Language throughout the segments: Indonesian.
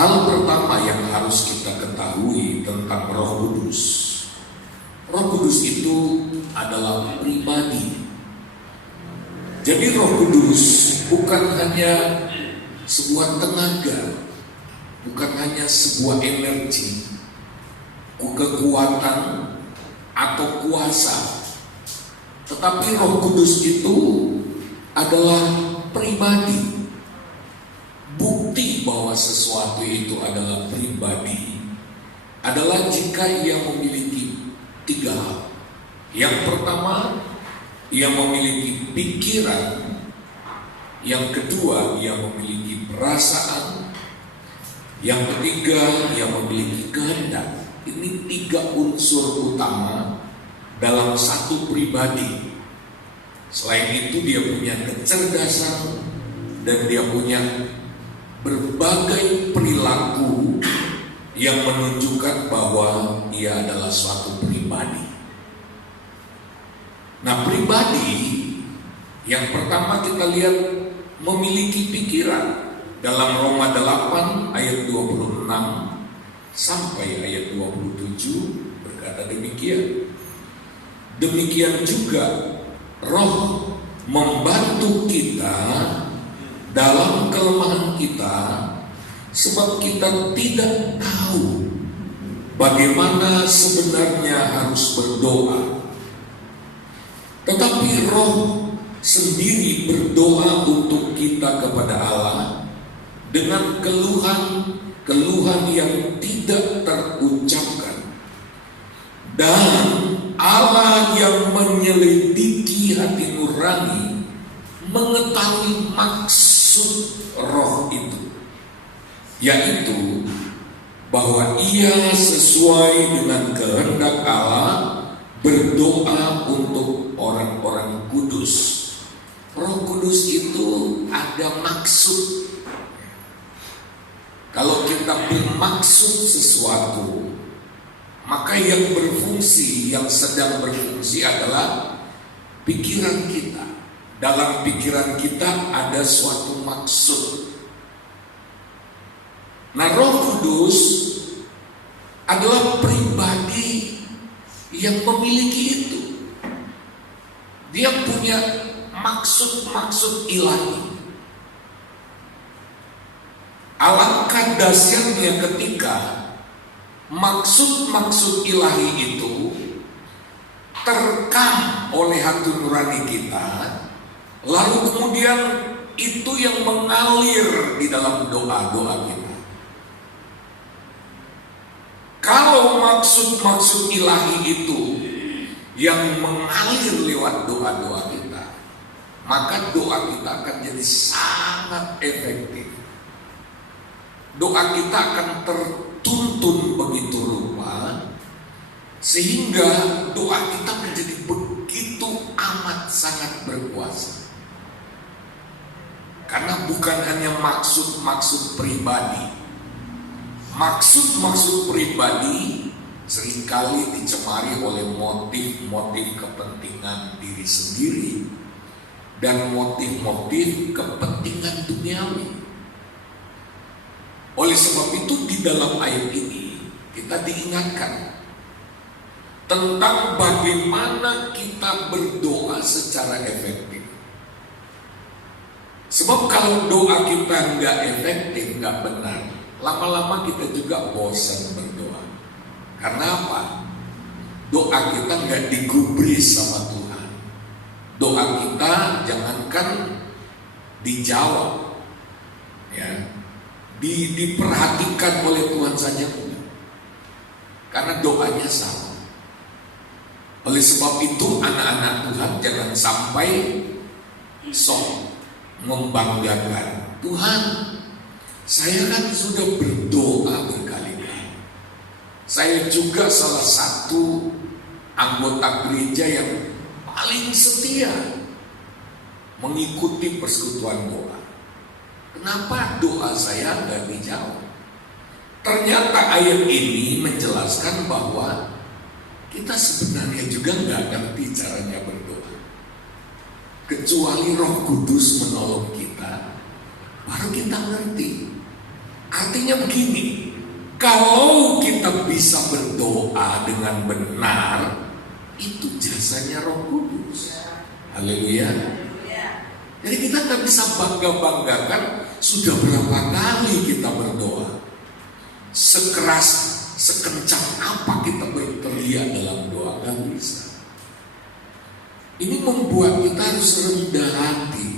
Hal pertama yang harus kita ketahui tentang Roh Kudus. Roh Kudus itu adalah pribadi. Jadi Roh Kudus bukan hanya sebuah tenaga, bukan hanya sebuah energi, kekuatan atau kuasa. Tetapi Roh Kudus itu adalah pribadi. Bukti bahwa sesuatu itu adalah pribadi adalah jika ia memiliki tiga hal. Yang pertama, ia memiliki pikiran. Yang kedua, ia memiliki perasaan. Yang ketiga, ia memiliki kehendak. Ini tiga unsur utama dalam satu pribadi. Selain itu, dia punya kecerdasan dan dia punya berbagai perilaku yang menunjukkan bahwa ia adalah suatu pribadi. Nah, pribadi yang pertama kita lihat memiliki pikiran. Dalam Roma 8 ayat 26 sampai ayat 27 berkata demikian. Demikian juga Roh membantu kita dalam kelemahan kita, sebab kita tidak tahu bagaimana sebenarnya harus berdoa. Tetapi Roh sendiri berdoa untuk kita kepada Allah dengan keluhan yang tidak terucapkan. Dan Allah yang menyelidiki hati nurani mengetahui maksud Roh itu, yaitu bahwa ia sesuai dengan kehendak Allah berdoa untuk orang-orang kudus. Roh Kudus itu ada maksud. Kalau kita bermaksud sesuatu, maka yang berfungsi, yang sedang berfungsi adalah pikiran kita. Dalam pikiran kita ada suatu maksud. Nah, Roh Kudus adalah pribadi yang memiliki itu. Dia punya maksud-maksud ilahi. Alangkah dahsyatnya ketika maksud-maksud ilahi itu terekam oleh hati nurani kita, lalu kemudian itu yang mengalir di dalam doa-doa kita. Kalau maksud-maksud ilahi itu yang mengalir lewat doa-doa kita, maka doa kita akan jadi sangat efektif. Doa kita akan tertuntun begitu rupa, sehingga doa kita menjadi begitu amat sangat berkuasa. Karena bukan hanya maksud-maksud pribadi. Maksud-maksud pribadi seringkali dicemari oleh motif-motif kepentingan diri sendiri dan motif-motif kepentingan duniawi. Oleh sebab itu di dalam ayat ini kita diingatkan tentang bagaimana kita berdoa secara efektif. Sebab kalau doa kita nggak efektif, nggak benar, lama-lama kita juga bosan berdoa. Karena apa? Doa kita nggak digubris sama Tuhan. Doa kita jangankan dijawab, ya, diperhatikan oleh Tuhan saja enggak. Karena doanya salah. Oleh sebab itu anak-anak Tuhan jangan sampai sok membanggakan. Tuhan, saya kan sudah berdoa berkali-kali. Saya juga salah satu anggota gereja yang paling setia mengikuti persekutuan doa. Kenapa doa saya nggak dijawab? Ternyata ayat ini menjelaskan bahwa kita sebenarnya juga nggak ngerti caranya berdoa. Kecuali Roh Kudus menolong kita, baru kita ngerti. Artinya begini, kalau kita bisa berdoa dengan benar, itu jasanya Roh Kudus. Haleluya. Jadi kita nggak bisa bangga-banggakan sudah berapa kali kita berdoa, sekeras, sekencang apa kita berteriak dalam doa, nggak bisa. Ini membuat kita harus rendah hati.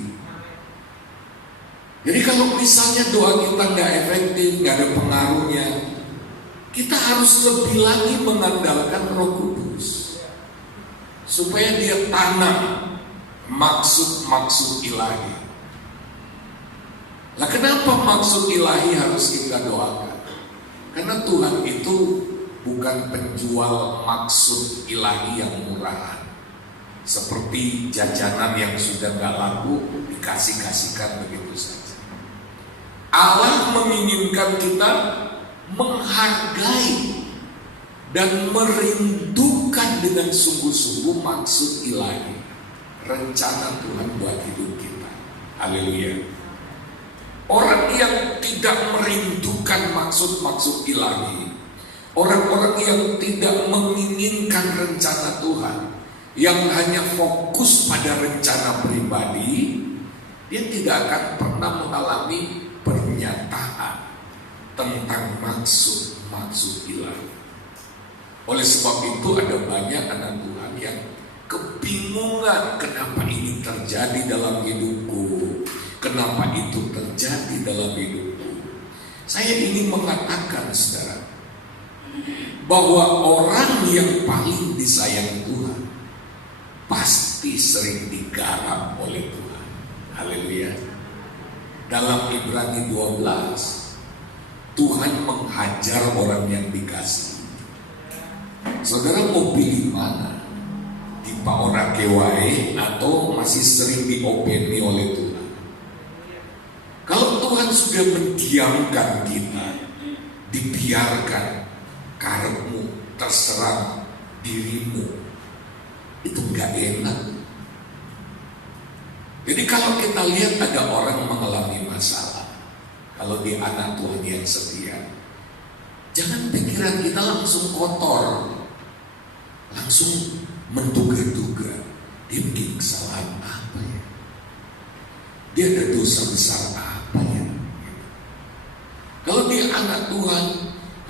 Jadi kalau misalnya doa kita nggak efektif, nggak ada pengaruhnya, kita harus lebih lagi mengandalkan Roh Kudus supaya dia tanam maksud-maksud ilahi. Lah kenapa maksud ilahi harus kita doakan? Karena Tuhan itu bukan penjual maksud ilahi yang murahan, seperti jajanan yang sudah gak laku dikasih-kasihkan begitu saja. Allah menginginkan kita menghargai dan merindukan dengan sungguh-sungguh maksud ilahi, rencana Tuhan buat hidup kita. Haleluya. Orang yang tidak merindukan maksud-maksud ilahi, orang-orang yang tidak menginginkan rencana Tuhan, yang hanya fokus pada rencana pribadi, dia tidak akan pernah mengalami pernyataan tentang maksud-maksud ilahi. Oleh sebab itu ada banyak anak Tuhan yang kebingungan, kenapa ini terjadi dalam hidupku, kenapa itu terjadi dalam hidupku. Saya ingin mengatakan saudara, bahwa orang yang paling disayang Tuhan pasti sering digarap oleh Tuhan. Haleluya. Dalam Ibrani 12, Tuhan menghajar orang yang dikasih. Saudara mau pilih mana? Tipe orang kewae atau masih sering diopeni oleh Tuhan? Kalau Tuhan sudah mendiamkan kita, dibiarkan karepmu, terserah dirimu, itu gak enak. Jadi kalau kita lihat ada orang mengalami masalah, kalau dia anak Tuhan yang setia, jangan pikiran kita langsung kotor, langsung menduga-duga dia bikin kesalahan apa ya, dia ada dosa besar apa ya. Kalau dia anak Tuhan,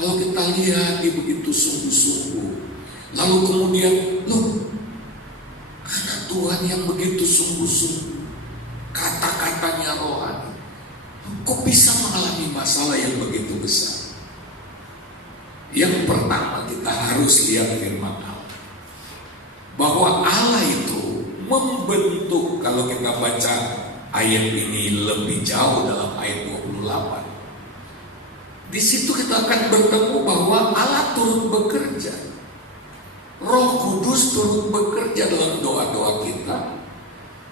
kalau kita lihat dia begitu sungguh-sungguh, lalu kemudian loh, anak Tuhan yang begitu sungguh-sungguh, kata-katanya rohani, kok bisa mengalami masalah yang begitu besar? Yang pertama kita harus lihat firman Allah, bahwa Allah itu membentuk. Kalau kita baca ayat ini lebih jauh dalam ayat 28, di situ kita akan bertemu bahwa Allah turut bekerja, Roh Kudus turut bekerja dalam doa-doa kita,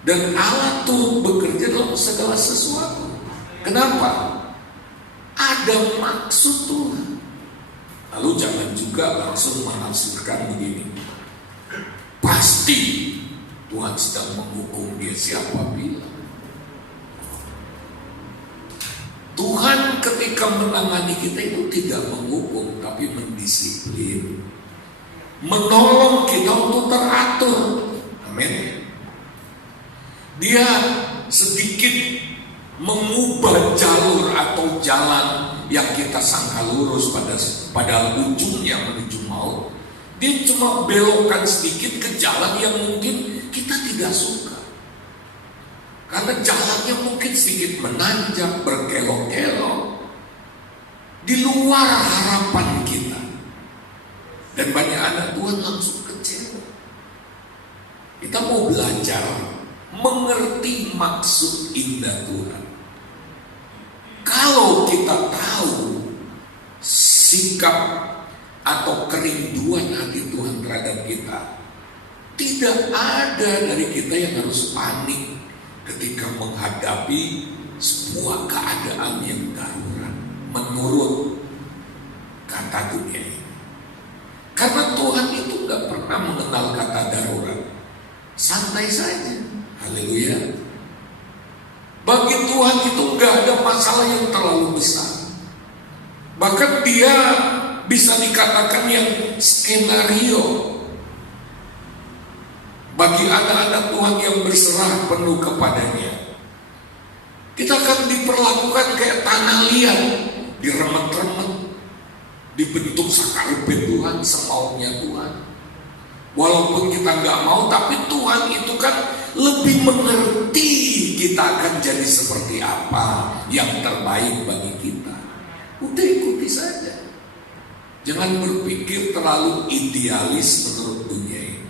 dan Allah turut bekerja dalam segala sesuatu. Kenapa? Ada maksud Tuhan. Lalu jangan juga langsung menafsirkan begini, pasti Tuhan sedang menghukum dia. Siapa bilang? Tuhan ketika menangani kita itu tidak menghukum, tapi mendisiplin, menolong kita untuk teratur. Amin. Dia sedikit mengubah jalur atau jalan yang kita sangka lurus pada ujungnya menuju maut. Dia cuma belokkan sedikit ke jalan yang mungkin kita tidak suka, karena jalannya mungkin sedikit menanjak, berkelok-kelok, di luar harapan kita. Dan banyak anak Tuhan langsung kecewa. Kita mau belajar mengerti maksud indah Tuhan. Kalau kita tahu sikap atau kerinduan hati Tuhan terhadap kita, tidak ada dari kita yang harus panik ketika menghadapi sebuah keadaan yang darurat menurut kata dunia ini. Karena Tuhan itu gak pernah mengenal kata darurat. Santai saja. Haleluya. Bagi Tuhan itu gak ada masalah yang terlalu besar. Bahkan dia bisa dikatakan yang skenario bagi anak-anak Tuhan yang berserah penuh kepadanya. Kita akan diperlakukan kayak tanah liat, diremet-remet, dibentuk sakarepet Tuhan, semaunya Tuhan. Walaupun kita nggak mau, tapi Tuhan itu kan lebih mengerti kita akan jadi seperti apa yang terbaik bagi kita. Udah ikuti saja. Jangan berpikir terlalu idealis menurut dunia ini.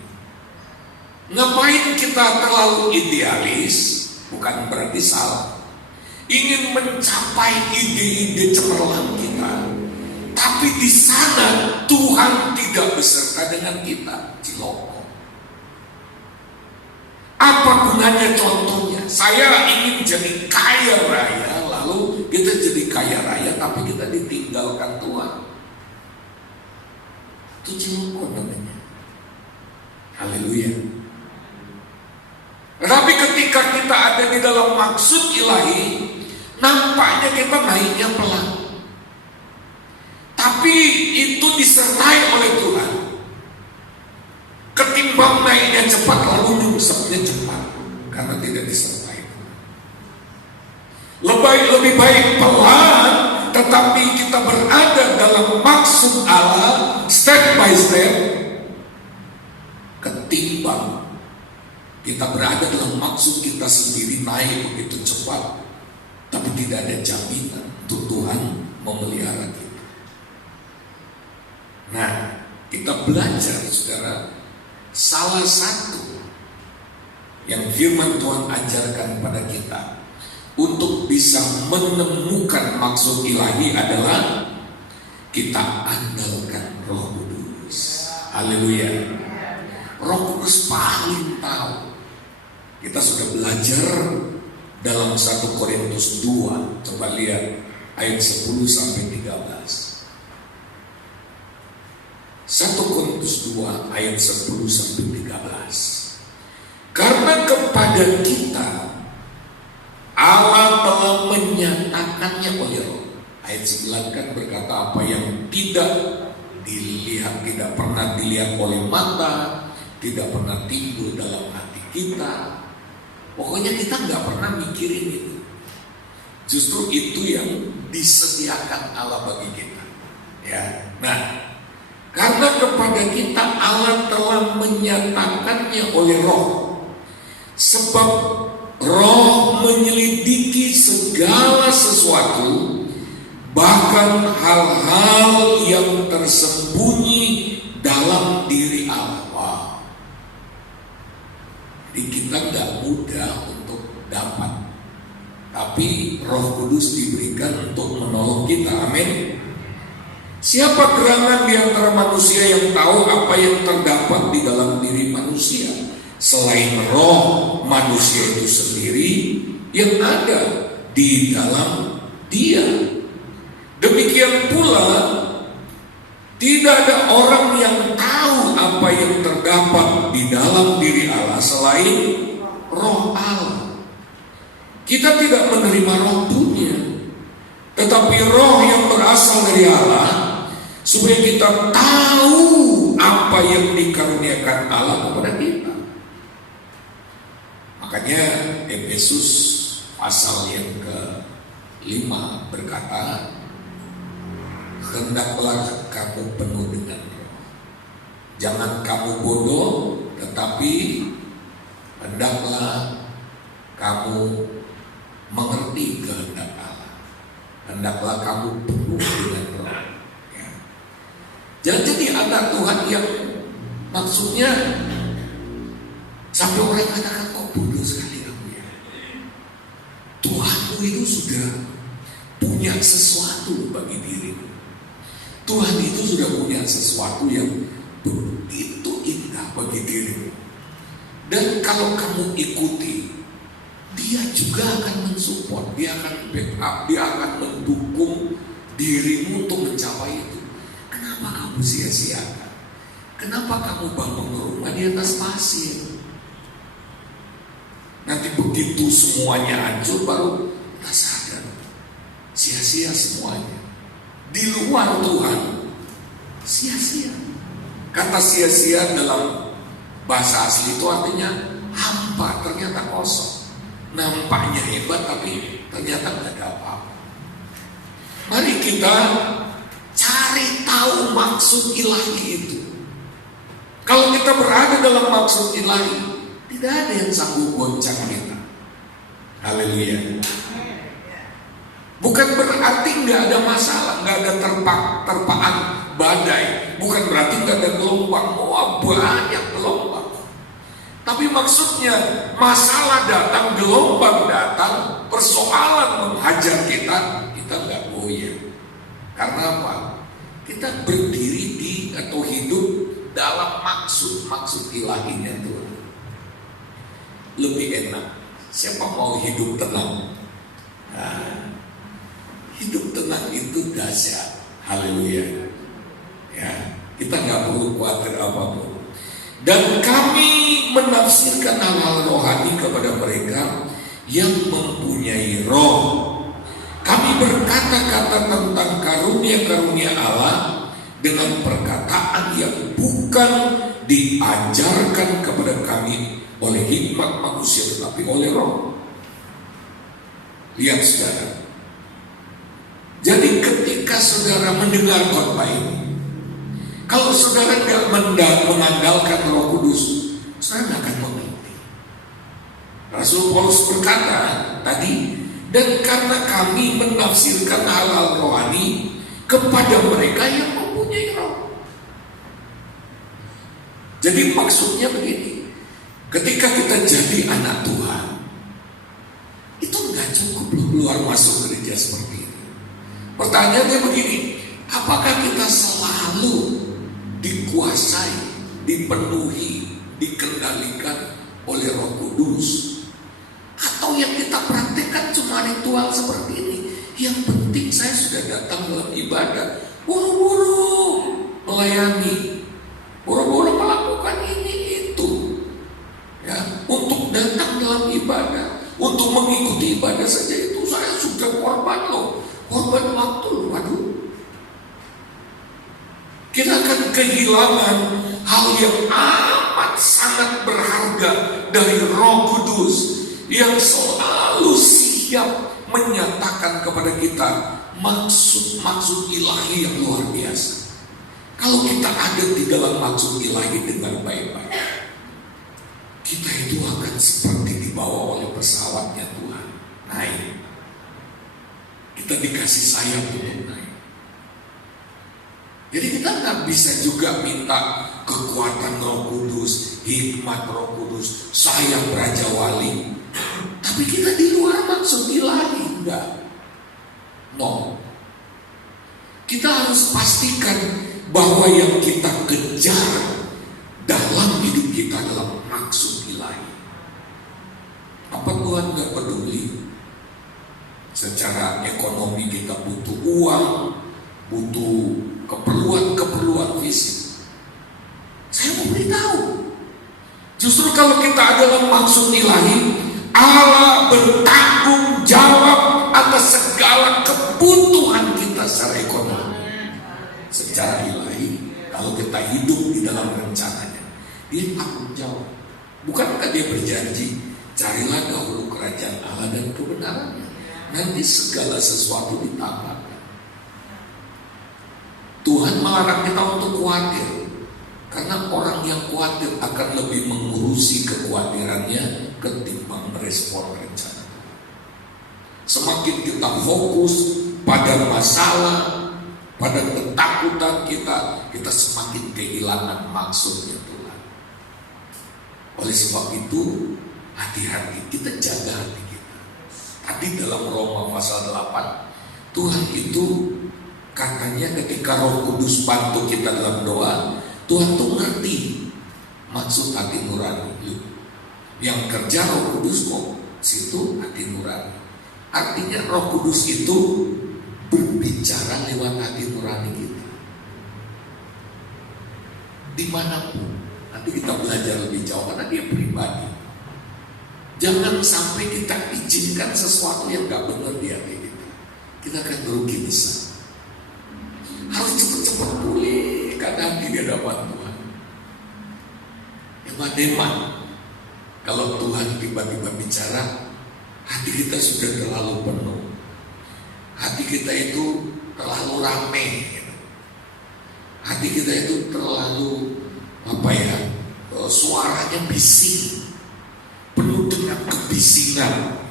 Ngapain kita terlalu idealis? Bukan berarti salah. Ingin mencapai ide-ide cemerlang kita, tapi di sana Tuhan tidak beserta dengan kita. Ciloko. Apa gunanya contohnya? Saya ingin jadi kaya raya, lalu kita jadi kaya raya, tapi kita ditinggalkan Tuhan. Itu ciloko namanya. Haleluya. Tapi ketika kita ada di dalam maksud ilahi, nampaknya kita naiknya pelan, tapi itu disertai oleh Tuhan. Ketimbang naiknya cepat lalu nyungsepnya cepat, karena tidak disertai. Lebih baik pelan, tetapi kita berada dalam maksud Allah step by step, ketimbang kita berada dalam maksud kita sendiri naik begitu cepat, tapi tidak ada jaminan untuk Tuhan memelihara kita. Nah, kita belajar, saudara, salah satu yang firman Tuhan ajarkan pada kita untuk bisa menemukan maksud ilahi adalah kita andalkan Roh Kudus. Haleluya. Roh Kudus paling tahu. Kita sudah belajar dalam 1 Korintus 2, coba lihat ayat 10 sampai 13. 1 Korintus 2 ayat 10 sampai 13. Karena kepada kita Allah telah menyatakannya oleh Roh. Ayat 9 kan berkata apa yang tidak dilihat, tidak pernah dilihat oleh mata, tidak pernah timbul dalam hati kita. Pokoknya kita nggak pernah mikirin itu. Justru itu yang disediakan Allah bagi kita. Ya, nah, karena kepada kita Allah telah menyatakannya oleh Roh, sebab Roh menyelidiki segala sesuatu, bahkan hal-hal yang tersembunyi dalam diri Allah. Jadi kita nggak mudah untuk dapat, tapi Roh Kudus diberikan untuk menolong kita. Amin. Siapa gerangan di antara manusia yang tahu apa yang terdapat di dalam diri manusia selain roh manusia itu sendiri yang ada di dalam dia? Demikian pula tidak ada orang yang tahu apa yang terdapat di dalam diri Allah selain Roh Allah. Kita tidak menerima roh dunia, tetapi roh yang berasal dari Allah, supaya kita tahu apa yang dikaruniakan Allah kepada kita. Makanya Efesus pasal yang ke-5 berkata, hendaklah kamu penuh dengan roh. Jangan kamu bodoh, tetapi hendaklah kamu mengerti kehendak Allah. Hendaklah kamu penuh dengan roh. Ya. Jangan jadi anak Tuhan yang maksudnya sampai orang katakan kok bodoh sekali kamu ya. Tuhanmu itu sudah punya sesuatu bagi dirimu. Tuhan itu sudah punya sesuatu yang begitu indah bagi dirimu. Dan kalau kamu ikuti, dia juga akan mensupport, dia akan backup, dia akan mendukung dirimu untuk mencapai itu. Kenapa kamu sia-siakan? Kenapa kamu bangun rumah di atas pasir? Nanti begitu semuanya hancur baru kita sadar sia-sia semuanya. di luar Tuhan, sia-sia. Kata sia-sia dalam bahasa asli itu artinya hampa, ternyata kosong. Nampaknya hebat tapi ternyata tidak ada apa-apa. Mari kita cari tahu maksud ilahi itu. Kalau kita berada dalam maksud ilahi, tidak ada yang sanggup goncang kita. Haleluya. Bukan berarti nggak ada masalah, nggak ada terpaan badai. Bukan berarti nggak ada gelombang. Wah, banyak gelombang. Tapi maksudnya masalah datang, gelombang datang, persoalan menghajar kita nggak goyah. Karena apa? Kita berdiri di atau hidup dalam maksud ilahinya Tuhan. Lebih enak. Siapa mau hidup tenang? Nah, hidup tenang itu dahsyat. Haleluya. Ya, kita nggak perlu khawatir apapun. Dan kami menafsirkan hal-hal rohani kepada mereka yang mempunyai roh. Kami berkata-kata tentang karunia-karunia Allah dengan perkataan yang bukan diajarkan kepada kami oleh hikmat manusia, tetapi oleh roh. Lihat saudara. Jadi ketika saudara mendengar khotbah ini, kalau saudara tidak mengandalkan Roh Kudus, saudara akan mengerti. Rasul Paulus berkata tadi, dan karena kami menafsirkan hal-hal rohani kepada mereka yang mempunyai roh. Jadi maksudnya begini, ketika kita jadi anak Tuhan, itu nggak cukup keluar masuk gereja seperti ini. Pertanyaannya begini, apakah kita selalu dikuasai, dipenuhi, dikendalikan oleh Roh Kudus? Atau yang kita praktekkan cuma ritual seperti ini? Yang penting saya sudah datang dalam ibadah, buru-buru melayani, buru-buru melakukan ini itu, ya, untuk datang dalam ibadah, untuk mengikuti ibadah saja itu saya sudah korban loh, korban waktu loh. Waduh, kita akan kehilangan hal yang amat sangat berharga dari Roh Kudus yang selalu siap menyatakan kepada kita maksud-maksud ilahi yang luar biasa. Kalau kita ada di dalam maksud ilahi dengan baik-baik, kita itu akan seperti dibawa oleh pesawatnya Tuhan, naik. Kita dikasih sayap untuk naik. Jadi kita nggak bisa juga minta kekuatan Roh Kudus, hikmat Roh Kudus, sayap Raja Wali, tapi kita di luar maksud ilahi. Enggak. No. Kita harus pastikan bahwa yang kita kejar dalam hidup kita dalam maksud ilahi. Apa Tuhan nggak peduli? Secara ekonomi kita butuh uang, butuh keperluan fisik. Saya mau beritahu, justru kalau kita ada dalam maksud ilahi, Allah bertanggung jawab atas segala kebutuhan kita secara ekonomi. Secara ilahi, kalau kita hidup di dalam rencananya, dia tanggung jawab. Bukankah dia berjanji, carilah dahulu kerajaan Allah dan kebenarannya, nanti segala sesuatu ditambahkan. Tuhan melarang kita untuk khawatir, karena orang yang khawatir akan lebih mengurusi kekhawatirannya ketimbang merespon rencana. Semakin kita fokus pada masalah, pada ketakutan kita semakin kehilangan maksudnya Tuhan. Oleh sebab itu, hati-hati, kita jaga hati kita. Tadi dalam Roma pasal 8, Tuhan itu katanya ketika Roh Kudus bantu kita dalam doa, Tuhan tuh ngerti maksud hati nurani. Yang kerja Roh Kudus kok situ hati nurani. Artinya Roh Kudus itu berbicara lewat hati nurani kita. Dimanapun, nanti kita belajar lebih jauh karena dia pribadi. Jangan sampai kita izinkan sesuatu yang gak benar di hati kita. Kita akan merugi besar. di hadapan Tuhan. Hemat-hemat. Kalau Tuhan tiba-tiba bicara, hati kita sudah terlalu penuh. Hati kita itu terlalu rame. Hati kita itu terlalu suaranya bising, penuh dengan kebisingan.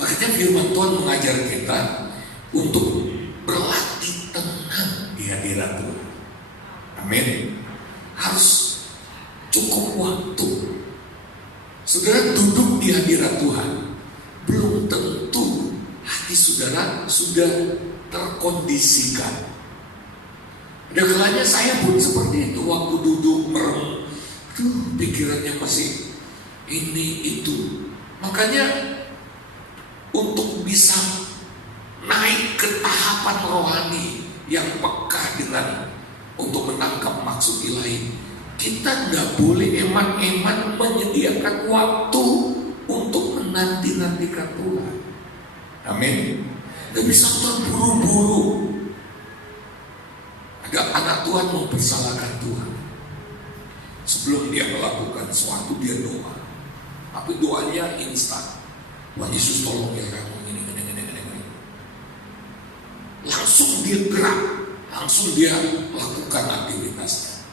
Makanya firman Tuhan mengajar kita untuk berlatih tenang di hadirat Tuhan. Amin. Harus cukup waktu. Saudara duduk di hadirat Tuhan, belum tentu hati saudara sudah terkondisikan. Ada kalanya saya pun seperti itu, waktu duduk merem, pikirannya masih ini itu. Makanya untuk bisa naik ke tahapan rohani yang peka dengan untuk menangkap maksud ilahi, kita nggak boleh eman-eman menyediakan waktu untuk menanti-nantikan Tuhan. Amin. Nggak bisa terburu-buru. Ada anak Tuhan mau mempersalahkan Tuhan, sebelum dia melakukan sesuatu dia doa, tapi doanya instan. Tuhan Yesus tolong ya kamu ini. Langsung dia gerak, langsung dia lakukan aktivitasnya.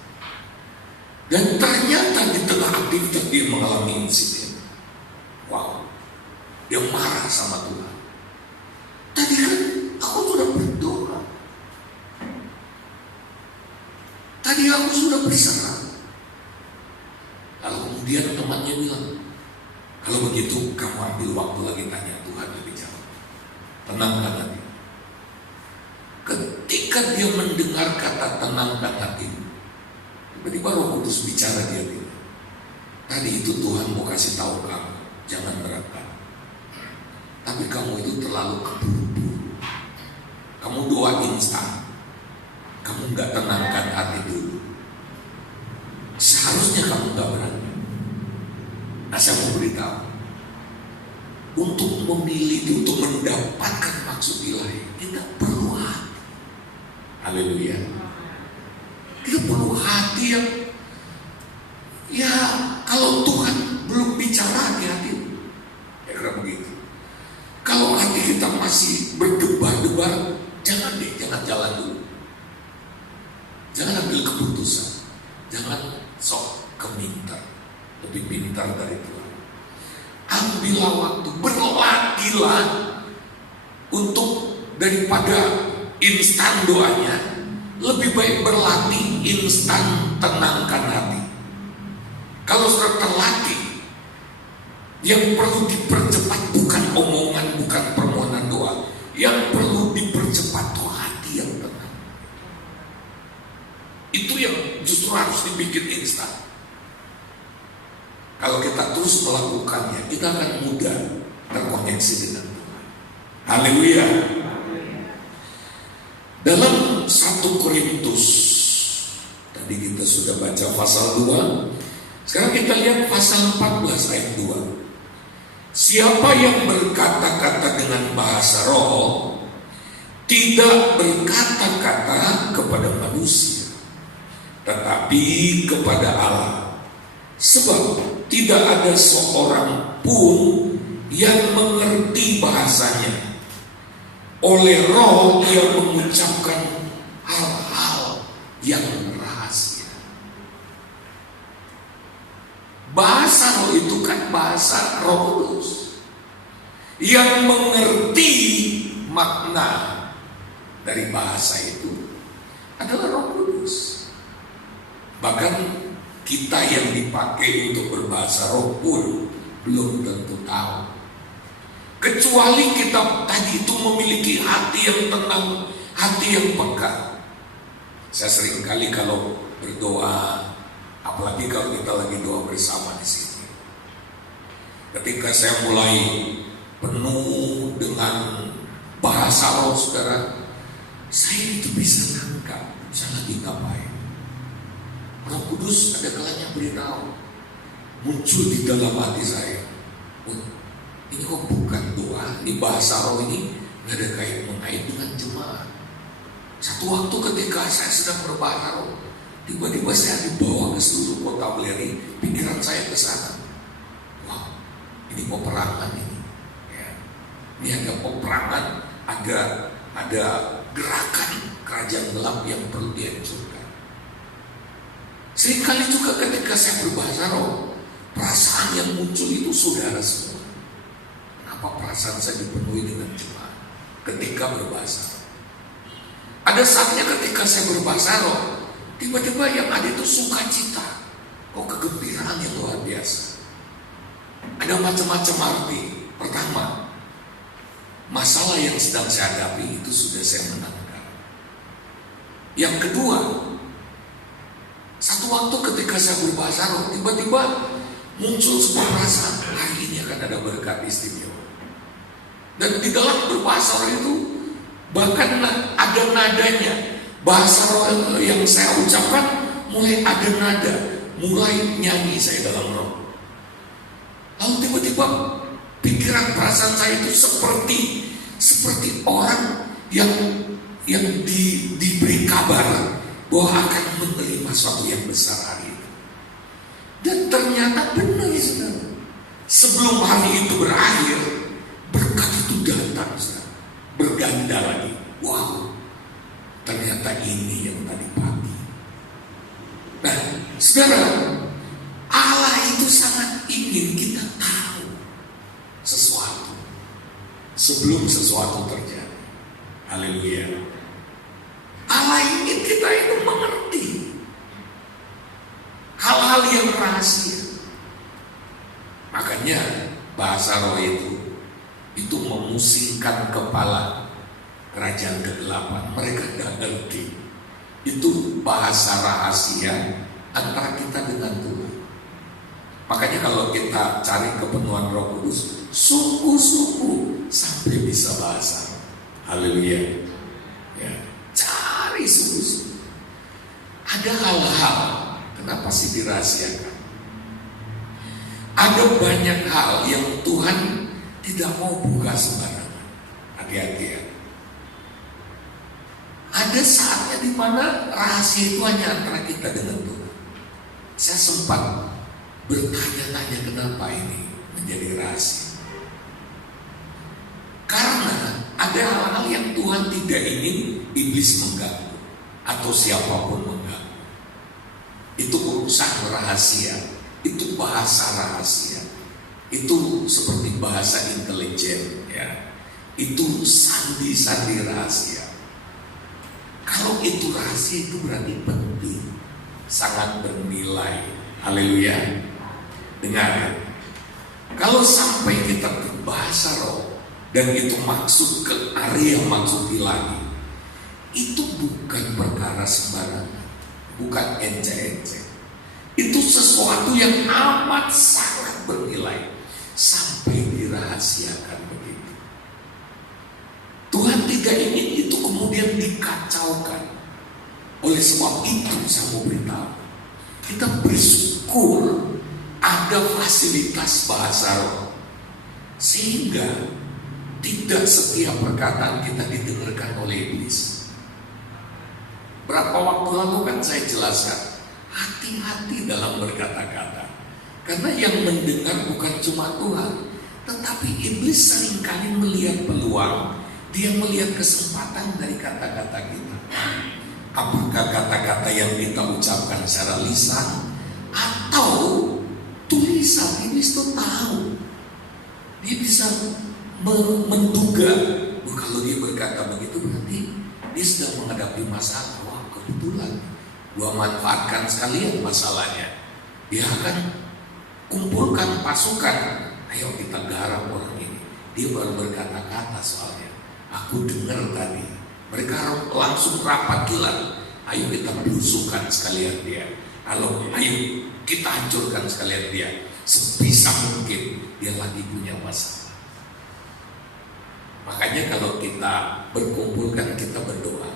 Dan ternyata di tengah aktivitas dia mengalami insiden. Wow, dia marah sama Tuhan. Tadi kan aku sudah berdoa, tadi aku sudah berserah. Lalu kemudian temannya bilang, kalau begitu kamu ambil waktu lagi tanya Tuhan lebih jauh. Tenangkan hati. Ketika dia mendengar kata tenangkan hati, tiba-tiba Roh Kudus bicara dia bilang, tadi itu Tuhan mau kasih tahu kamu, jangan beratkan. Tapi kamu itu terlalu keburu-buru. Kamu doa instan, kamu nggak tenangkan hati dulu. Seharusnya kamu nggak berani. Nah, saya mau beritahu, untuk memilih, untuk mendapatkan maksud ilahi, kita perlu hati. Haleluya. Kita perlu hati yang, ya kalau Tuhan belum bicara hati-hati, ya kira begitu. Kalau hati kita masih berdebar-debar, jangan jalan dulu. Jangan ambil keputusan, jangan sok kemintar, lebih pintar dari Tuhan. Ambillah waktu, berlatihlah untuk daripada instan doanya, lebih baik berlatih instan tenangkan hati. Kalau sudah terlatih, yang perlu dipercepat bukan omongan, bukan permohonan doa, yang perlu dipercepat tuh hati yang tenang. Itu yang justru harus dibikin instan. Kalau kita terus melakukannya, kita akan mudah terkoneksi dengan Tuhan. Haleluya. Dalam 1 Korintus, tadi kita sudah baca pasal 2, sekarang kita lihat pasal 14 ayat 2. Siapa yang berkata-kata dengan bahasa roh, tidak berkata-kata kepada manusia, tetapi kepada Allah. Sebab tidak ada seorang pun yang mengerti bahasanya. Oleh roh ia mengucapkan hal-hal yang rahasia. Bahasa roh itu kan bahasa Roh Kudus. Yang mengerti makna dari bahasa itu adalah Roh Kudus. Bahkan kita yang dipakai untuk berbahasa roh pun belum tentu tahu. Kecuali kita tadi itu memiliki hati yang tenang, hati yang peka. Saya sering kali kalau berdoa, apalagi kalau kita lagi doa bersama di sini, ketika saya mulai penuh dengan bahasa roh, saudara, saya itu bisa nangkap saya lagi ngapain. Roh Kudus ada kalanya beritahu, muncul di dalam hati saya, ini kok bukan doa, ini bahasa roh ini nggak ada kait mengait dengan jemaat. Satu waktu ketika saya sedang berbahasa roh, tiba-tiba saya dibawa ke seluruh kota Beleri. Pikiran saya ke sana. Wah, ini peperangan ini. Ya. Ini ada peperangan, ada gerakan kerajaan gelap yang perlu dihancurkan. Seringkali juga ketika saya berbahasa roh, perasaan yang muncul itu saudara semua. Kenapa perasaan saya dipenuhi dengan cemas ketika berbahasa roh? Ada saatnya ketika saya berbahasa roh, tiba-tiba yang ada itu sukacita, kegembiraan yang luar biasa. Ada macam-macam arti. Pertama, masalah yang sedang saya hadapi itu sudah saya menangkan. Yang kedua, satu waktu ketika saya berbahasa roh, tiba-tiba muncul sebuah perasaan, hari ini akan ada berkat istimewa. Dan di dalam berbahasa roh itu bahkan ada nadanya. Bahasa roh yang saya ucapkan mulai ada nada, mulai nyanyi saya dalam roh. Lalu tiba-tiba pikiran perasaan saya itu seperti orang yang diberi kabar bahwa akan menerima sesuatu yang besar hari itu. Dan ternyata benar, saudara. Sebelum hari itu berakhir, berkat itu datang, saudara. Berganda lagi. Wow, ternyata ini yang tadi pagi. Nah, saudara, Allah itu sangat ingin kita tahu sesuatu sebelum sesuatu terjadi. Haleluya. Allah ingin kita itu mengerti hal-hal yang rahasia. Makanya bahasa roh itu memusingkan kepala kerajaan kegelapan. Mereka tidak ngerti. Itu bahasa rahasia antara kita dengan Tuhan. Makanya kalau kita cari kepenuhan Roh Kudus, sungguh-sungguh sampai bisa bahasa. Haleluya. Ya, cari sungguh-sungguh. Ada hal-hal, kenapa sih dirahasiakan? Ada banyak hal yang Tuhan tidak mau buka sembarangan. Hati-hati ya. Ada saatnya di mana rahasia itu hanya antara kita dengan Tuhan. Saya sempat bertanya-tanya kenapa ini menjadi rahasia. Karena ada hal-hal yang Tuhan tidak ingin iblis mengganggu atau siapapun mengganggu. Itu urusan rahasia, itu bahasa rahasia, itu seperti bahasa intelijen, ya. Itu sandi-sandi rahasia. Kalau itu rahasia itu berarti penting, sangat bernilai. Haleluya. Dengar, kalau sampai kita berbahasa roh dan itu maksud ke area maksud ilahi, itu bukan perkara sembarangan, bukan ence-ence. Itu sesuatu yang amat sangat bernilai sampai dirahasiakan begitu. Tuhan tidak ingin itu kemudian dikacaukan. Oleh sebab itu saya mau beritahu, kita bersyukur ada fasilitas bahasa roh, sehingga tidak setiap perkataan kita didengarkan oleh iblis. Berapa waktu lalu kan saya jelaskan, hati-hati dalam berkata-kata, karena yang mendengar bukan cuma Tuhan, tetapi iblis seringkali melihat peluang. Dia melihat kesempatan dari kata-kata kita. Apakah kata-kata yang kita ucapkan secara lisan atau tulisan? Iblis itu tahu. Dia bisa menduga, kalau dia berkata begitu berarti dia sedang menghadapi masalah. Wah, kebetulan gua manfaatkan sekalian masalahnya. Dia akan kumpulkan pasukan. Ayo kita garap orang ini. Dia baru berkata-kata soalnya. Aku dengar tadi, mereka langsung rapat kilat. Ayo kita busukkan sekalian dia. Ayo kita hancurkan sekalian dia. Sebisa mungkin dia lagi punya masalah. Makanya kalau kita berkumpulkan, kita berdoa.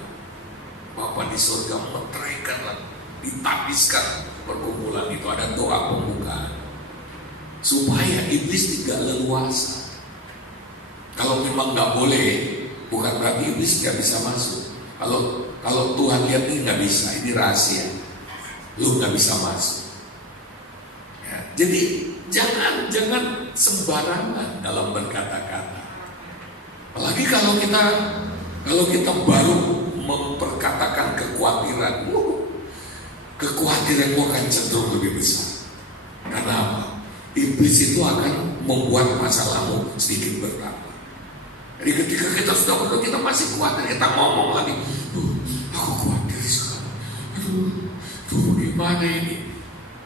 Bapa di surga meteraikan, ditabiskan perkumpulan itu, ada doa pembukaan supaya iblis tidak leluasa. Kalau memang nggak boleh, bukan berarti iblis tidak bisa masuk. Kalau Tuhan lihat ini nggak bisa, ini rahasia, lu nggak bisa masuk. Ya, jadi jangan sembarangan dalam berkata-kata. Apalagi kalau kita baru memperkatakan kekhawatiran, kekhawatiranmu akan cenderung lebih besar. Karena apa? Iblis itu akan membuat masalahmu sedikit bertambah. Jadi ketika kita sudah berdoa, kita masih khawatir, kita ngomong lagi, aku khawatir sekali. Gimana ini?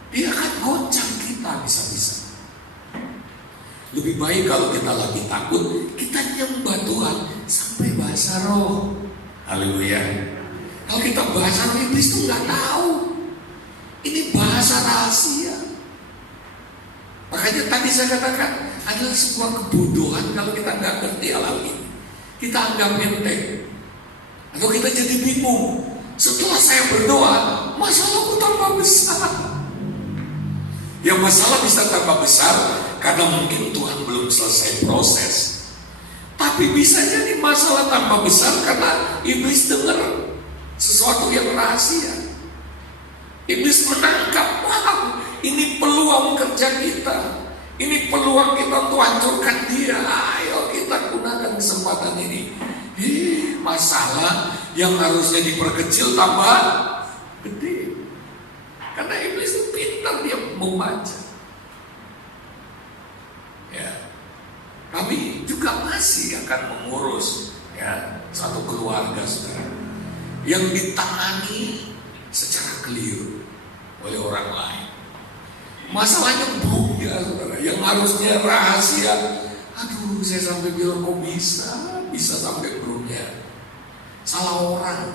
Dia akan goncang kita bisa-bisa. Lebih baik kalau kita lagi takut, kita nyembah Tuhan sampai bahasa roh. Haleluya. Kalau kita bahasa roh, iblis itu nggak tahu. Ini bahasa rahasia. Makanya tadi saya katakan adalah sebuah kebodohan kalau kita nggak ngerti hal ini. Kita anggap enteng, atau kita jadi bingung. Setelah saya berdoa, masalahku tambah besar. Ya masalah bisa tambah besar karena mungkin Tuhan belum selesai proses. Tapi bisa jadi masalah tambah besar karena iblis dengar sesuatu yang rahasia. Iblis menangkap, wah, ini peluang kerja kita. Ini peluang kita untuk hancurkan dia. Ayo kita gunakan kesempatan ini. Masalah yang harusnya diperkecil tambah gede. Karena iblis itu pintar, dia membaca. Ya, kami juga masih akan mengurus satu keluarga saudara yang ditangani secara keliru oleh orang lain. Masalahnya ya saudara, yang harusnya rahasia. Aduh, saya sampai bilang kok bisa sampai belumnya. Salah orang.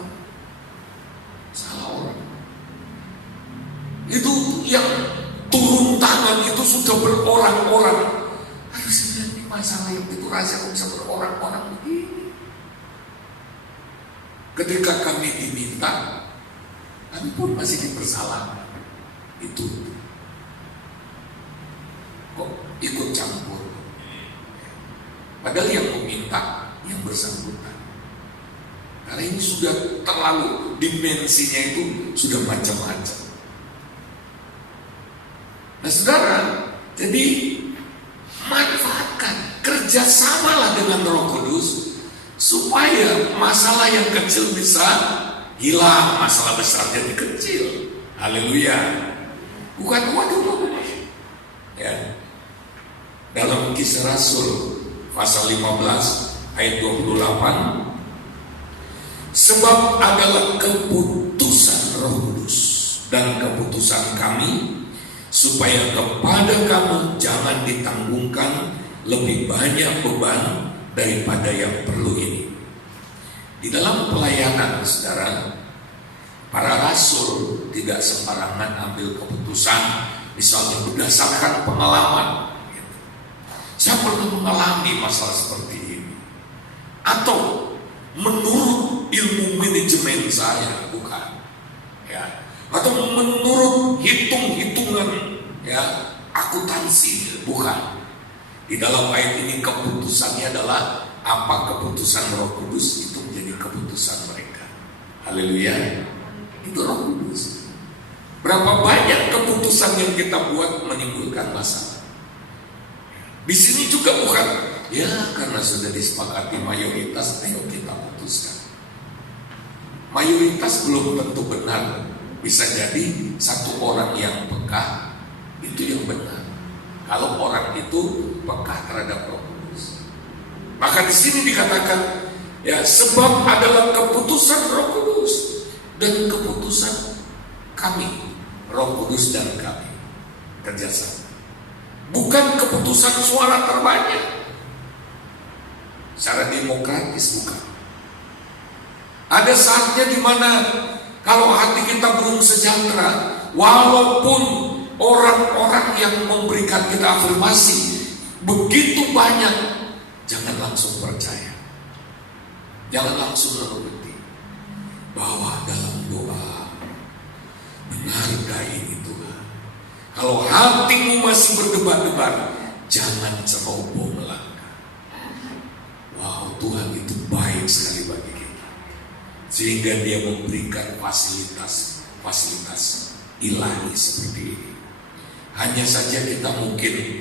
Itu yang turun tangan itu sudah berorang-orang. Aduh, sebenarnya ini masalah yang itu rahasia kok bisa berorang-orang begini. Ketika kami diminta, kami pun masih dipersalahkan. Itu kok ikut campur. Padahal yang meminta yang bersangkutan. Karena ini sudah terlalu, dimensinya itu sudah macam-macam. Nah saudara, jadi manfaatkan, kerjasamalah dengan Roh Kudus supaya masalah yang kecil bisa hilang, masalah besar jadi kecil. Haleluya. Bukan waduh. Ya. Dalam Kisah Rasul pasal 15 ayat 28, sebab adalah keputusan Roh Kudus dan keputusan kami supaya kepada kamu jangan ditanggungkan lebih banyak beban daripada yang perlu ini. Di dalam pelayanan saudara, para rasul tidak sembarangan ambil keputusan, misalnya berdasarkan pengalaman. Saya pernah mengalami masalah seperti ini, atau menurut ilmu manajemen saya, bukan, atau menurut hitung-hitungan akuntansi, bukan. Di dalam ayat ini keputusannya adalah apa keputusan Roh Kudus itu menjadi keputusan mereka. Haleluya. Itu Roh Kudus. Berapa banyak keputusan yang kita buat menimbulkan masalah. Di sini juga bukan karena sudah disepakati mayoritas, ayo kita putuskan. Mayoritas belum tentu benar. Bisa jadi satu orang yang peka itu yang benar. Kalau orang itu peka terhadap Roh Kudus. Maka di sini dikatakan sebab adalah keputusan Roh Kudus dan keputusan kami, Roh Kudus dan kami kerjasama. Bukan keputusan suara terbanyak secara demokratis, bukan. Ada saatnya di mana kalau hati kita belum sejahtera, walaupun orang-orang yang memberikan kita afirmasi begitu banyak, jangan langsung percaya. Jangan langsung mengerti bahwa dalam doa, benarkah ini Tuhan? Kalau hatimu masih berdebar-debar, jangan ceroboh melangkah. Wow, Tuhan itu baik sekali bagi kita. sehingga dia memberikan fasilitas ilahi seperti ini. Hanya saja kita mungkin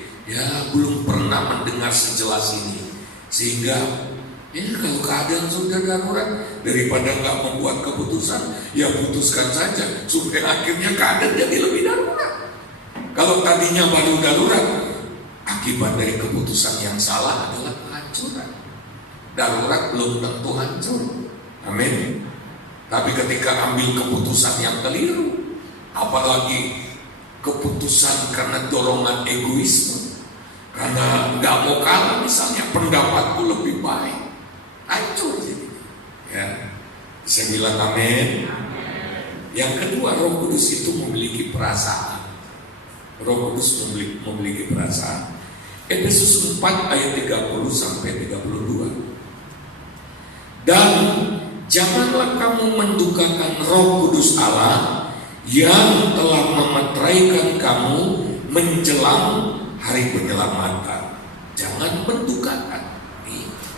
belum pernah mendengar sejelas ini, sehingga kalau keadaan sudah darurat, daripada nggak membuat keputusan, putuskan saja supaya akhirnya keadaan jadi lebih darurat. Kalau tadinya baru darurat, akibat dari keputusan yang salah adalah kehancuran. Darurat belum tentu hancur. Amin. Tapi ketika ambil keputusan yang keliru, apalagi keputusan karena dorongan egoisme, karena nggak mau kalah, misalnya pendapatku lebih baik, hancur jadi. Saya bilang amin. Yang kedua, Roh Kudus itu memiliki perasaan. Roh Kudus memiliki perasaan. Efesus 4 ayat 30 sampai 32. Dan janganlah kamu mendukakan Roh Kudus Allah yang telah memeteraikan kamu menjelang hari penyelamatan. Jangan mendukakan.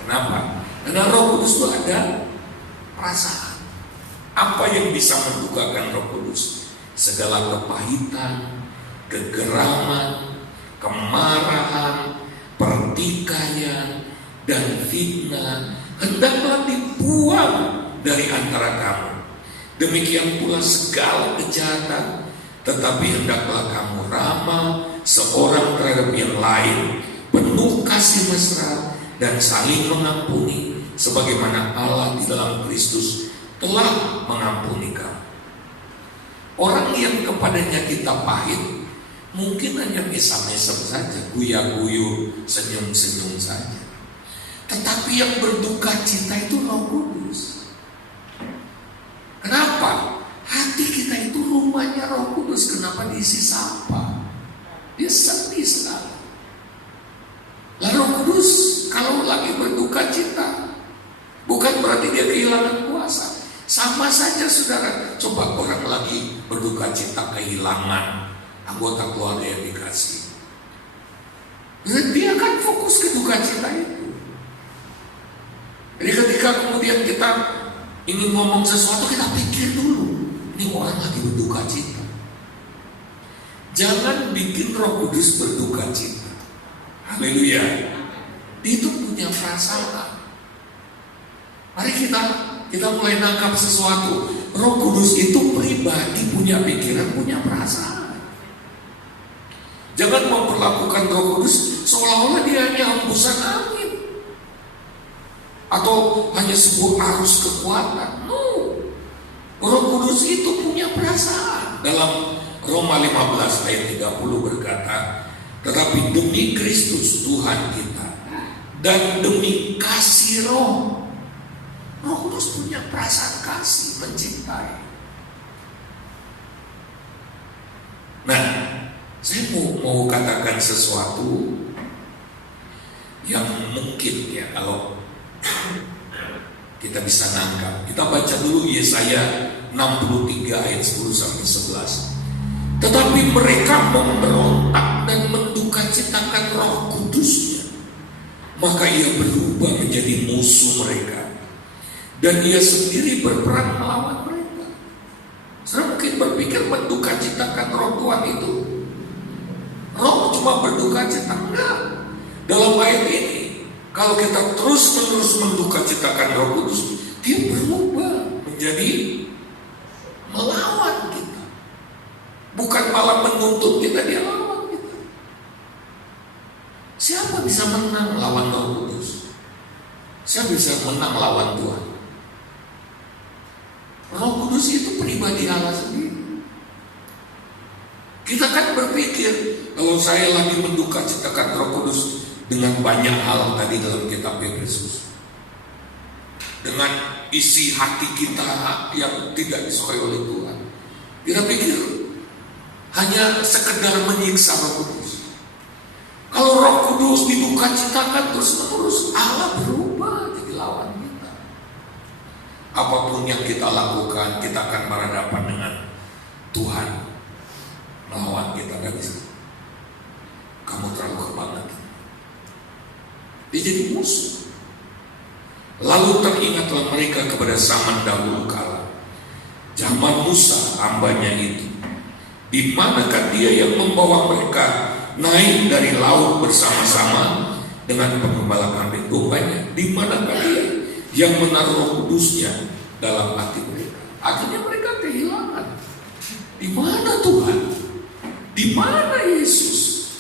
Kenapa? Karena Roh Kudus itu ada perasaan. Apa yang bisa mendukakan Roh Kudus? Segala kepahitan, kegeraman, kemarahan, pertikaian, dan fitnah hendaklah dibuang dari antara kamu. Demikian pula segala kejahatan, tetapi hendaklah kamu ramah seorang terhadap yang lain, penuh kasih mesra dan saling mengampuni, sebagaimana Allah di dalam Kristus telah mengampuni kamu. Orang yang kepadanya kita pahit mungkin hanya mesam-mesam saja, guya-guyu, senyum-senyum saja. Tetapi yang berduka cita itu Roh Kudus. Kenapa? Hati kita itu rumahnya Roh Kudus. Kenapa diisi sampah? Dia sedih sekali. Lalu Roh Kudus kalau lagi berduka cita, bukan berarti dia kehilangan kuasa. Sama saja saudara. Coba orang lagi berduka cita kehilangan anggota keluarga yang dikasih, dia akan fokus ke duka cita itu. Jadi ketika kemudian kita ingin ngomong sesuatu, kita pikir dulu, ini orang lagi berduka cita. Jangan bikin Roh Kudus berduka cita. Haleluya. Itu punya perasaan. Mari kita mulai nangkap sesuatu. Roh Kudus itu pribadi, punya pikiran, punya perasaan. Jangan memperlakukan Roh Kudus seolah-olah dia hanya hembusan angin atau hanya sebuah arus kekuatan. No. Roh Kudus itu punya perasaan. Dalam Roma 15 ayat 30 berkata, tetapi demi Kristus Tuhan kita dan demi kasih Roh, Roh Kudus punya perasaan kasih, mencintai. Nah, saya mau katakan sesuatu yang mungkin kalau kita bisa nangkap. Kita baca dulu Yesaya 63 ayat 10 sampai 11. Tetapi mereka memberontak dan mendukacitakan Roh Kudusnya, maka ia berubah menjadi musuh mereka, dan ia sendiri berperang melawan mereka. Saya mungkin berpikir mendukacitakan Roh Tuhan itu Roh cuma berdukacita, enggak. Dalam ayat ini, kalau kita terus-menerus mendukacitakan Roh Kudus, dia berubah menjadi melawan kita. Bukan malah menuntut kita, dia lawan kita. Siapa bisa menang lawan Roh Kudus? Siapa bisa menang lawan Tuhan? Roh Kudus itu pribadi Allah sendiri. Kita kan berpikir, kalau saya lagi mendukacitakan Roh Kudus dengan banyak hal tadi dalam kitab Efesus, dengan isi hati kita yang tidak disukai oleh Tuhan, kita pikir hanya sekedar menyiksa Roh Kudus. Kalau Roh Kudus didukacitakan terus-menerus, Allah berubah jadi lawan kita. Apapun yang kita lakukan, kita akan berhadapan dengan Tuhan melawan kita, gak bisa. Kamu terlalu kebangetan. Dia jadi musuh. Lalu teringatlah mereka kepada zaman dahulu kala, zaman Musa hambanya itu. Di manakah dia yang membawa mereka naik dari laut bersama-sama dengan pengembala kambing dombanya? Di manakah dia yang menaruh Roh Kudusnya dalam hati mereka? Akhirnya mereka kehilangan. Di mana Tuhan? Di mana Yesus?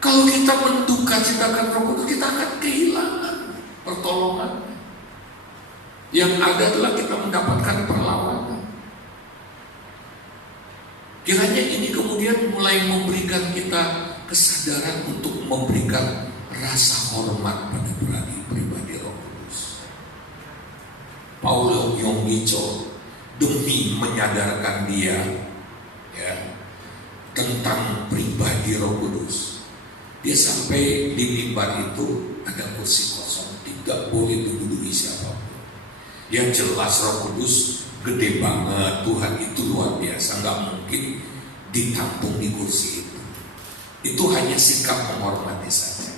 Kalau kita menduka-citakan Roh Kudus, kita akan kehilangan pertolongan. Yang ada adalah kita mendapatkan perlawanan. Kiranya ini kemudian mulai memberikan kita kesadaran untuk memberikan rasa hormat pada pribadi Roh Kudus. Paulo Yongico demi menyadarkan dia tentang pribadi Roh Kudus, dia sampai di mimbar itu ada kursi kosong, tidak boleh diduduki siapapun. Yang jelas Roh Kudus gede banget, Tuhan itu luar biasa, nggak mungkin ditampung di kursi itu. Itu hanya sikap menghormati saja.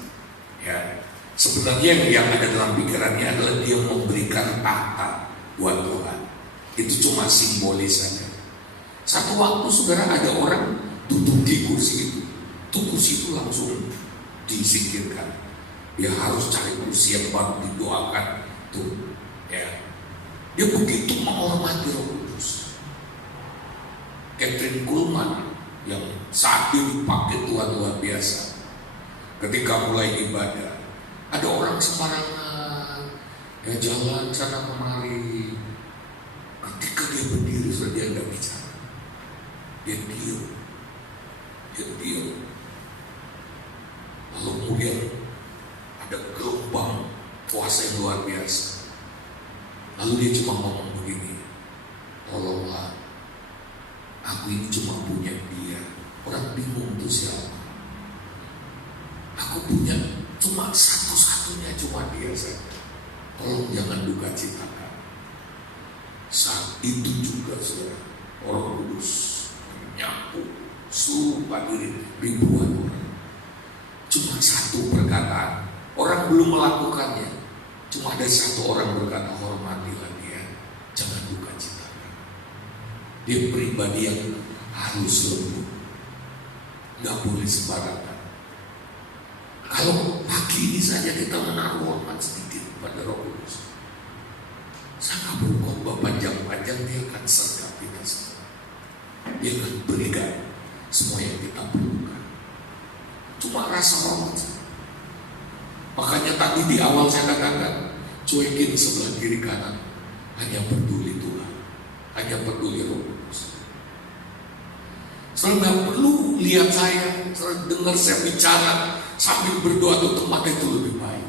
Ya, sebenarnya yang ada dalam pikirannya adalah dia memberikan tahta buat Tuhan. Itu cuma simbolis saja. Satu waktu saudara ada orang duduk di kursi itu kursi itu langsung disingkirkan. Dia harus cari kursi yang baru didoakan tuh. Ya, dia begitu menghormati Roh Kudus. Catherine Kuhlman yang saat dia dipakai Tuhan luar biasa. Ketika mulai ibadah, ada orang sembarangan ya jalan sana kemari. Ketika dia berdiri, dia nggak bicara. Dia diam. Lalu kemudian ada gelombang kuasa yang luar biasa. Lalu dia cuma ngomong begini, tolonglah, aku ini cuma punya dia. Orang bingung itu siapa? Aku punya cuma satu-satunya, cuma dia saja. Tolong jangan duka citakan. Saat itu juga saudara, Roh Kudus menyapu seluruh hadirin ribuan orang. Cuma satu perkataan, orang belum melakukannya. Cuma ada satu orang berkata, hormatilah dia, jangan duka citakan. Dia pribadi yang halus lembut, nggak boleh sembarangan. Kalau pagi ini saja kita menaruh hormat sedikit pada Roh Kudus, sangat berkhotbah panjang-panjang, dia akan sergap kita semua. Dia akan berikan semua yang kita perlukan. Cuma rasa hormat. Makanya tadi di awal saya katakan, cuekin sebelah kiri kanan, hanya peduli Tuhan, hanya peduli Roh Kudus. Saudara nggak perlu lihat saya, dengar saya bicara sambil berdoa tutup mata, itu lebih baik.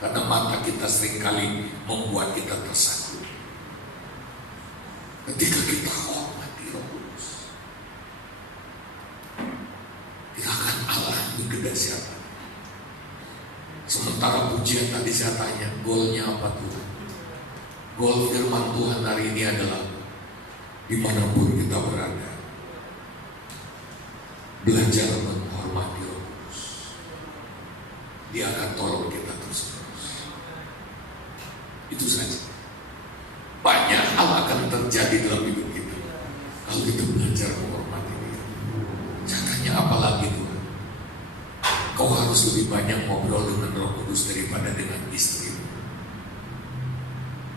Karena mata kita seringkali membuat kita tersandung. Ketika kita hormati Roh Kudus, kita akan alami kedahsyatan. Sementara pujian tadi saya tanya, goalnya apa Tuhan? Goal firman Tuhan hari ini adalah dimanapun kita berada, belajar menghormati Roh Kudus. Dia akan tolong kita terus-terus. Itu saja. Banyak hal akan terjadi dalam hidup kita kalau kita belajar menghormati Dia. Caranya apa lagi Tuhan? Kau harus lebih banyak ngobrol dengan Roh Kudus daripada dengan istrimu.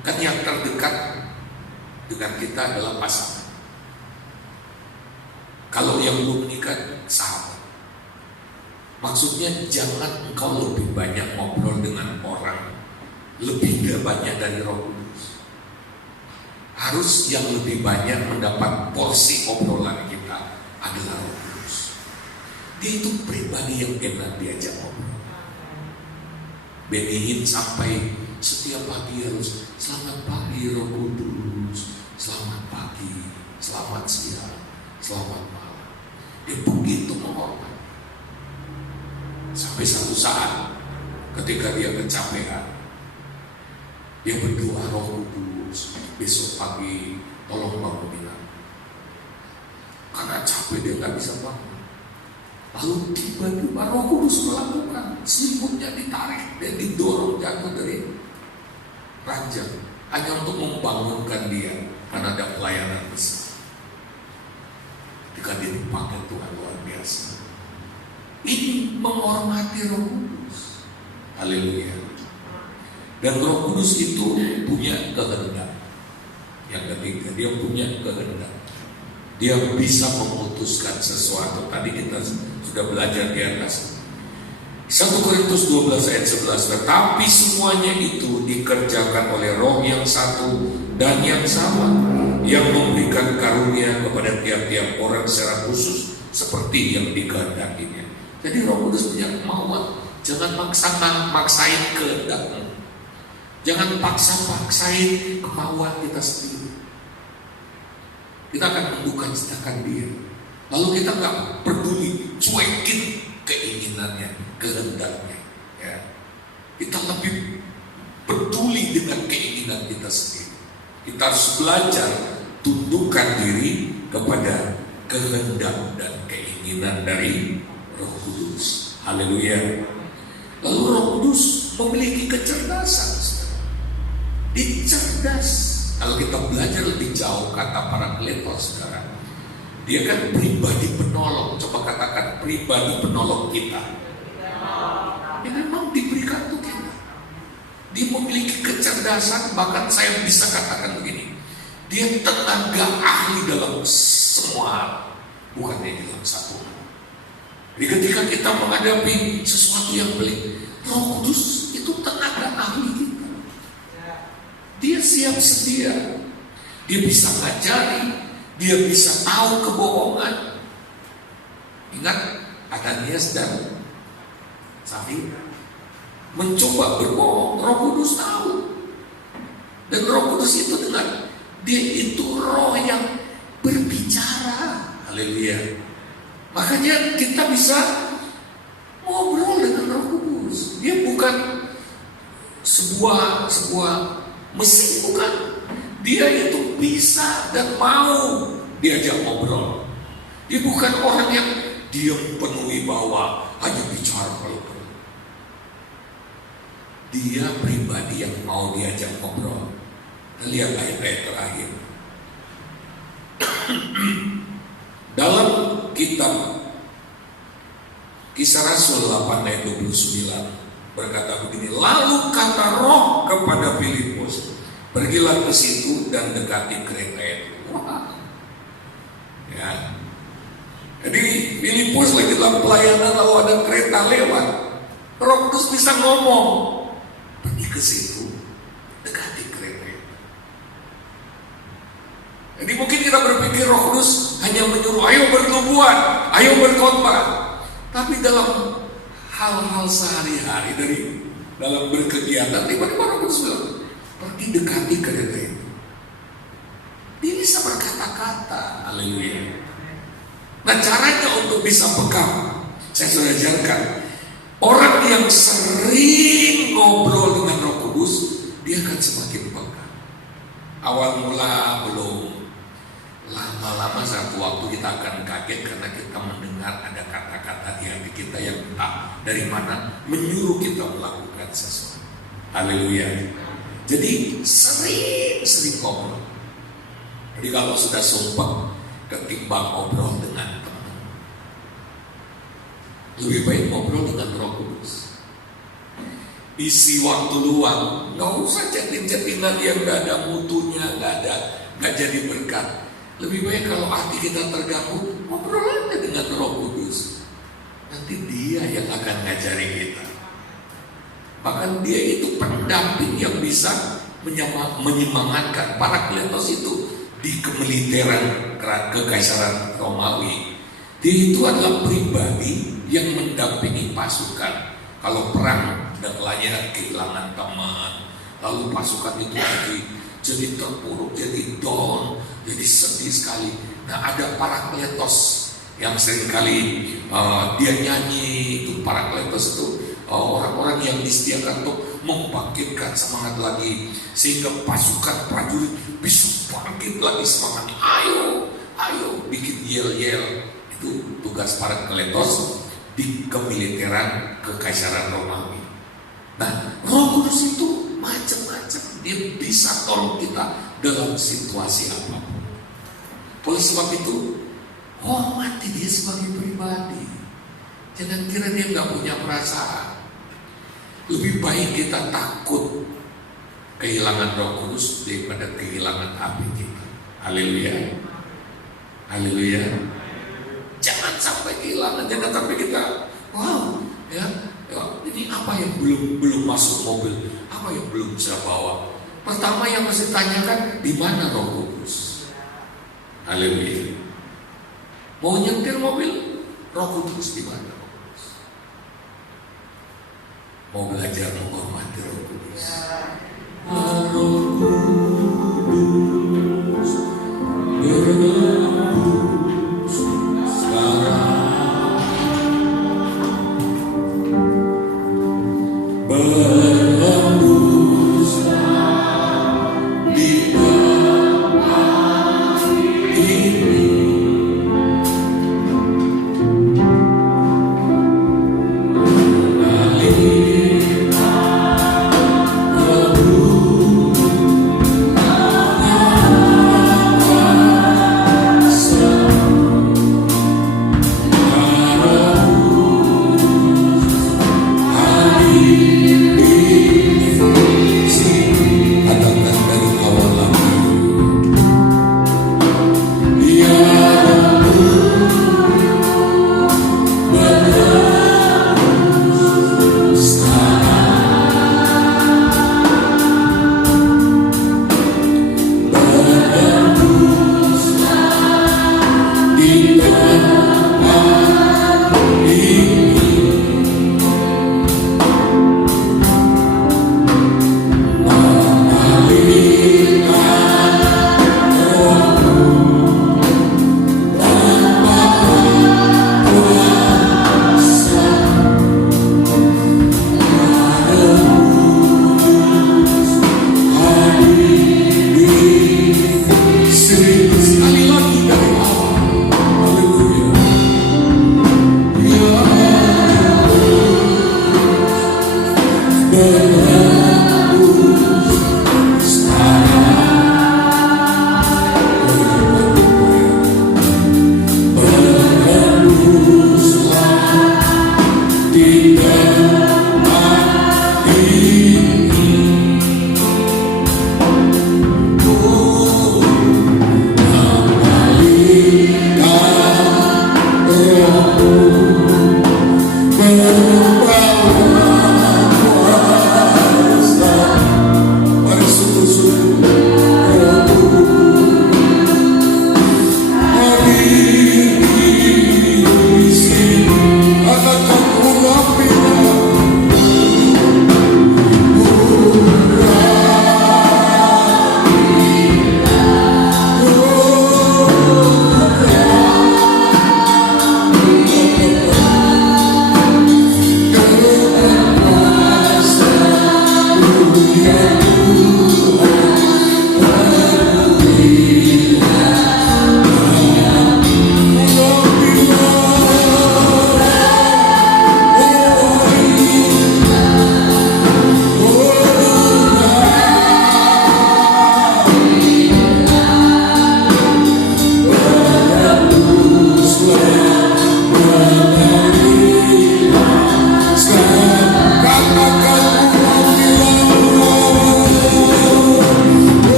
Kan yang terdekat dengan kita adalah pasangan. Kalau yang belum menikah, sahabat. Maksudnya jangan engkau lebih banyak ngobrol dengan orang lebih banyak dari Roh Kudus. Harus yang lebih banyak mendapat porsi obrolan kita adalah Roh Kudus. Dia itu pribadi yang enak diajak ngobrol. Benny Hinn sampai setiap pagi harus, selamat pagi Roh Kudus, selamat pagi, selamat siang, selamat malam. Dia begitu menghormati. Sampai satu saat ketika dia kecapean, dia berdoa, Roh Kudus, besok pagi tolong bangunin aku. Karena capek dia nggak bisa bangun. Lalu tiba-tiba Roh Kudus melakukan, selimutnya ditarik dan didorong jatuh dari ranjang hanya untuk membangunkan dia karena ada pelayanan besar. Ketika dia dipakai Tuhan luar biasa. Ini menghormati Roh Kudus. Haleluya. Dan Roh Kudus itu punya kehendak. Yang ketiga, dia punya kehendak. Dia bisa memutuskan sesuatu. Tadi kita sudah belajar di atas. 1 Korintus 12 ayat 11. Tetapi semuanya itu dikerjakan oleh Roh yang satu dan yang sama, yang memberikan karunia kepada tiap-tiap orang secara khusus seperti yang dikehendakinya. Jadi Roh Kudus punya kemauan. Jangan maksain kehendakmu. Jangan paksain kemauan kita sendiri. Kita akan menduka-citakan dia. Lalu kita nggak peduli, cuekin keinginannya, kehendaknya. Ya. Kita lebih peduli dengan keinginan kita sendiri. Kita harus belajar tundukkan diri kepada kehendak dan keinginan dari Roh Kudus. Haleluya. Lalu Roh Kudus memiliki kecerdasan. Dia cerdas. Kalau kita belajar lebih jauh kata Parakletos sekarang, dia kan pribadi penolong. Coba katakan pribadi penolong kita. Dia memang diberikan untuk kita. Dia memiliki kecerdasan, bahkan saya bisa katakan begini, dia tenaga ahli dalam semua hal, bukan hanya dalam satu hal. Jadi ketika kita menghadapi sesuatu yang pelik, Roh Kudus itu tenaga ahli kita. Dia siap sedia. Dia bisa ngajari, dia bisa tahu kebohongan. Ingat Ananias dan Safira mencoba berbohong, Roh Kudus tahu. Dan Roh Kudus itu dengan dia itu roh yang berbicara. Haleluya. Makanya kita bisa ngobrol dengan Roh Kudus. Dia bukan sebuah mesin, bukan. Dia itu bisa dan mau diajak ngobrol. Dia bukan orang yang diam penuhi bahwa hanya bicara kalau perlu. Dia pribadi yang mau diajak ngobrol. Kita lihat ayat-ayat terakhir. Dalam kitab Kisah Rasul 8 ayat 29 berkata begini, lalu kata Roh kepada Filipus, pergilah ke situ dan dekati kereta itu. Wah. Ya. Jadi Filipus lagi dalam pelayanan, lalu ada kereta lewat. Roh Kudus bisa ngomong, pergi ke situ, dekati kereta itu. Jadi mungkin kita berpikir Roh Kudus hanya menyuruh, ayo bernubuat, ayo berkhotbah. Tapi dalam hal-hal sehari-hari dari dalam berkegiatan, tiba-tiba Roh Kudus bilang, pergi dekati kereta itu. Dia bisa berkata-kata. Haleluya. Nah, caranya untuk bisa peka, saya sudah ajarkan. Orang yang sering ngobrol dengan Roh Kudus, dia akan semakin peka. Awal mula belum, lama-lama satu waktu kita akan kaget karena kita mendengar ada kata-kata di hati kita yang entah dari mana menyuruh kita melakukan sesuatu. Haleluya. Jadi sering ngobrol. Jadi kalau sudah sumpah, ketimbang ngobrol dengan teman, lebih baik ngobrol dengan Roh Kudus. Isi waktu luang, nggak usah chatting-chattingan yang nggak ada mutunya, nggak jadi berkat. Lebih baik kalau hati kita terganggu, ngobrol aja dengan Roh Kudus. Nanti dia yang akan ngajari kita. Bahkan dia itu pendamping yang bisa menyemangatkan. Parakletos itu di kemiliteran kekaisaran Romawi, dia itu adalah pribadi yang mendampingi pasukan. Kalau perang dan kehilangan teman, lalu pasukan itu jadi terpuruk, jadi down, jadi sedih sekali. Nah, ada Parakletos yang seringkali dia nyanyi. Itu Parakletos itu orang-orang yang disediakan untuk membangkitkan semangat lagi, sehingga pasukan prajurit bisa bangkit lagi semangat. Ayo bikin yel-yel. Itu tugas Parakletos di kemiliteran Kekaisaran Romawi. Nah, Roh Kudus itu macam-macam, dia bisa tolong kita dalam situasi apapun. Oleh sebab itu, hormati dia sebagai pribadi. Jangan kira dia nggak punya perasaan. Lebih baik kita takut kehilangan Roh Kudus daripada kehilangan hati kita. Haleluya, haleluya. Jangan sampai kehilangan, jangan sampai kita, wow, ya, ini apa yang belum masuk mobil, apa yang belum saya bawa. Pertama yang mesti tanyakan, di mana Roh Kudus? Haleluya. Mau nyetir mobil, Roh Kudus di mana? Mau belajar menghormati Roh Kudus. Roh Kudus berhembus sekarang, berhembus di tempat ini. Rebus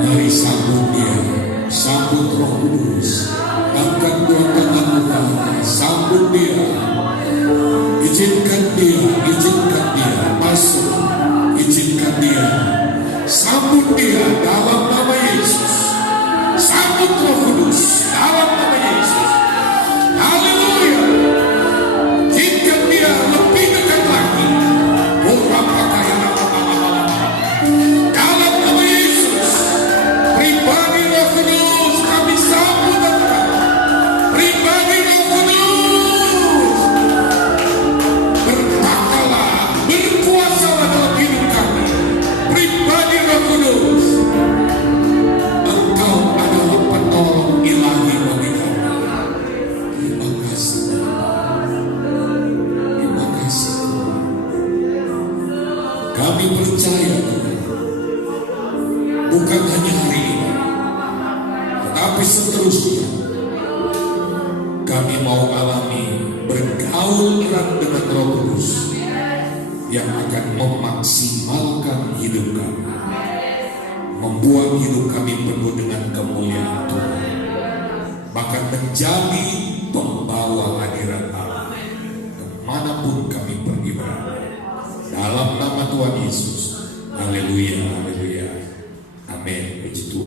Mari sambut dia, sambut Roh Kudus. Angkat dua tanganmu, sambut dia. Izinkan dia masuk. Izinkan dia, sambut dia dalam nama Yesus. Sambut Roh Kudus dalam nama Yesus. Haleluya. Izinkan dia lebih dekat lagi. Dalam nama Yesus, pribadi Roh Kudus kami sambut Engkau. Pribadi Roh Kudus, bertakalah, berkuasalah dalam hidup kami. Pribadi Roh Kudus, Engkau adalah penolong ilahi bagi kami. Terima kasih Bapa. Terima kasih Tuhan. Kami percaya Tuhan, bukan hanya hari ini, tetapi seterusnya kami mau alami bergaul erat dengan Roh Kudus yang akan memaksimalkan hidup kami, membuat hidup kami penuh dengan kemuliaan Tuhan, bahkan menjadi pembawa hadirat Allah kemanapun kami pergi berada. Dalam nama Tuhan Yesus, haleluya, haleluya, amin. Puji Tuhan.